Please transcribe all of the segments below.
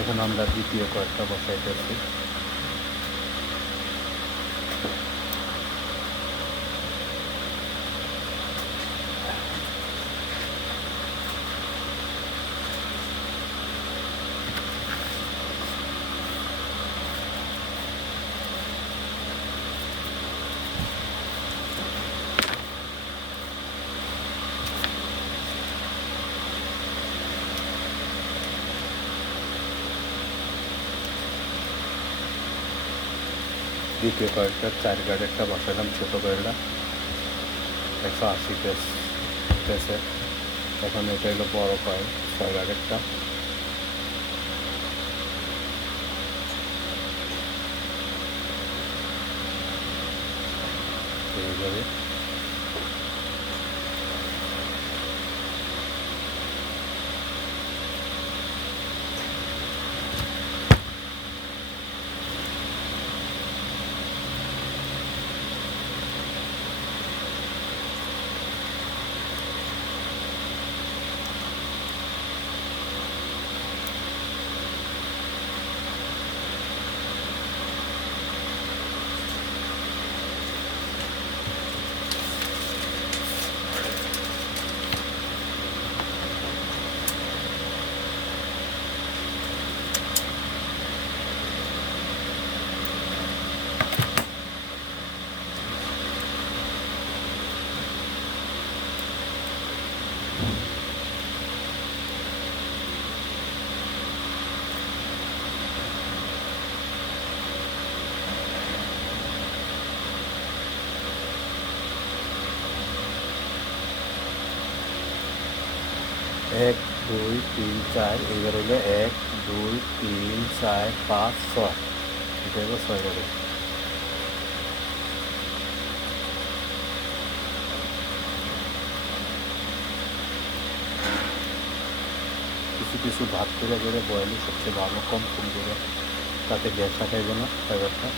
এখন আমরা দ্বিতীয় কয়েকটা বসাইতেছি। দ্বিতীয় কয়েকটা 4 গার্ডেরটা বসালাম, ছোটো কয়েলটা 180 পেসের। এখন এটা হলো বড় কয়েল 6 গার্ডেরটা। এইভাবে এক, 2, 3, 4, এইবার হলো 1, 2, 3, 4, 5, 6। এটা হলো 6 গার্ডের। কিছু কিছু ভাগ করে বয়েলে সবচেয়ে ভালো, কম করে, তাতে গ্যাস খাইবে না ফাইবারটা,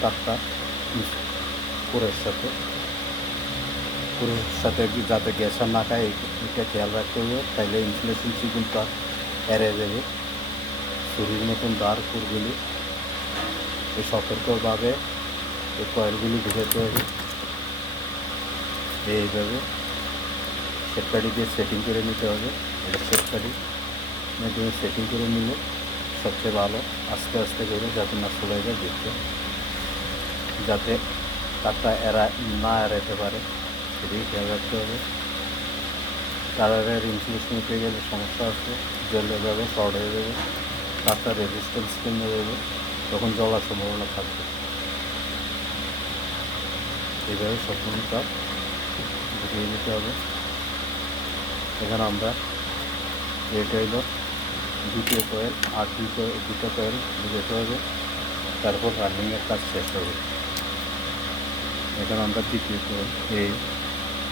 তারটা পুরের সাথে যাতে গ্যাস আর না খায় এটা খেয়াল রাখতে হবে। তাইলে ইনসুলেশন চিকুনটা এড়ে যাবে। শরীর মতন দাঁড় কুরগুলি এই সতর্কভাবে এই কয়েলগুলি ঢুকাতে হবে। এইভাবে সেটকাটি দিয়ে সেটিং করে নিতে হবে। এটা সেটকাটি দিয়ে সেটিং করে নিলে সবচেয়ে ভালো। আস্তে আস্তে করে যাতে না চলে যায় দেখতে, যাতে তারটা এড়াইতে পারে সেদিকে খেয়াল রাখতে হবে। তারের ইনসুলেশন উঠে গেলে সমস্যা আছে, জ্বলে যাবে, শর্ট হয়ে যাবে, তারটা রেজিস্ট্যান্স কমে যাবে, তখন জ্বলার সম্ভাবনা থাকবে। এইভাবে সম্পূর্ণ তার ঢুকিয়ে নিতে হবে। এখানে আমরা এটা হইল দ্বিতীয় কয়েল, আর দুটো কয়েল যেতে হবে, তারপর রানিংয়ের কাজ শেষ হবে। এখানে আমরা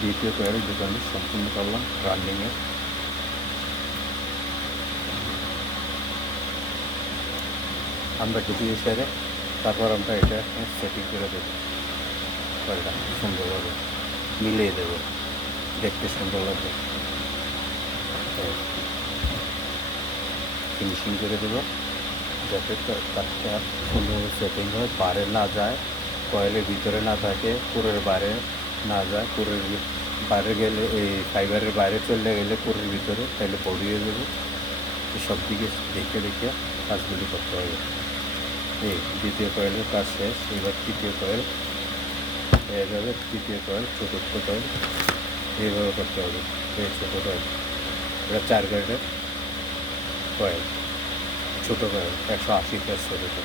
দ্বিতীয় কয়েল দোকানে সম্পূর্ণ করলাম রানিংয়ের। আমরা ঢুকিয়ে সেরে তারপর আমরা এটা সেটিং করে দেবো, কয়েলটা সুন্দরভাবে মিলিয়ে দেবো, দেখতে সুন্দর লাগবে। ফিনিশিং করে দেবো যাতে তারটা সুন্দরভাবে সেটিং হয়, বাইরে না যায়, কয়েলের ভিতরে না থাকে, পুরের বাইরে না যায়। পুরের বাইরে গেলে এই ফাইবারের বাইরে চলে গেলে পুরের ভিতরে, তাহলে বডি হয়ে যাবে। সব দিকে দেখে কাজগুলি করতে হবে। এই দ্বিতীয় কয়েলের কাজ শেষ। এবার তৃতীয় কয়েল এইভাবে, তৃতীয় কয়েল, চতুর্থ কয়েল এইভাবে করতে হবে। এই ছোটো কয়েল, এটা 4 গার্ডের কয়েল, ছোটো কয়েল 180 পেস ছোটো।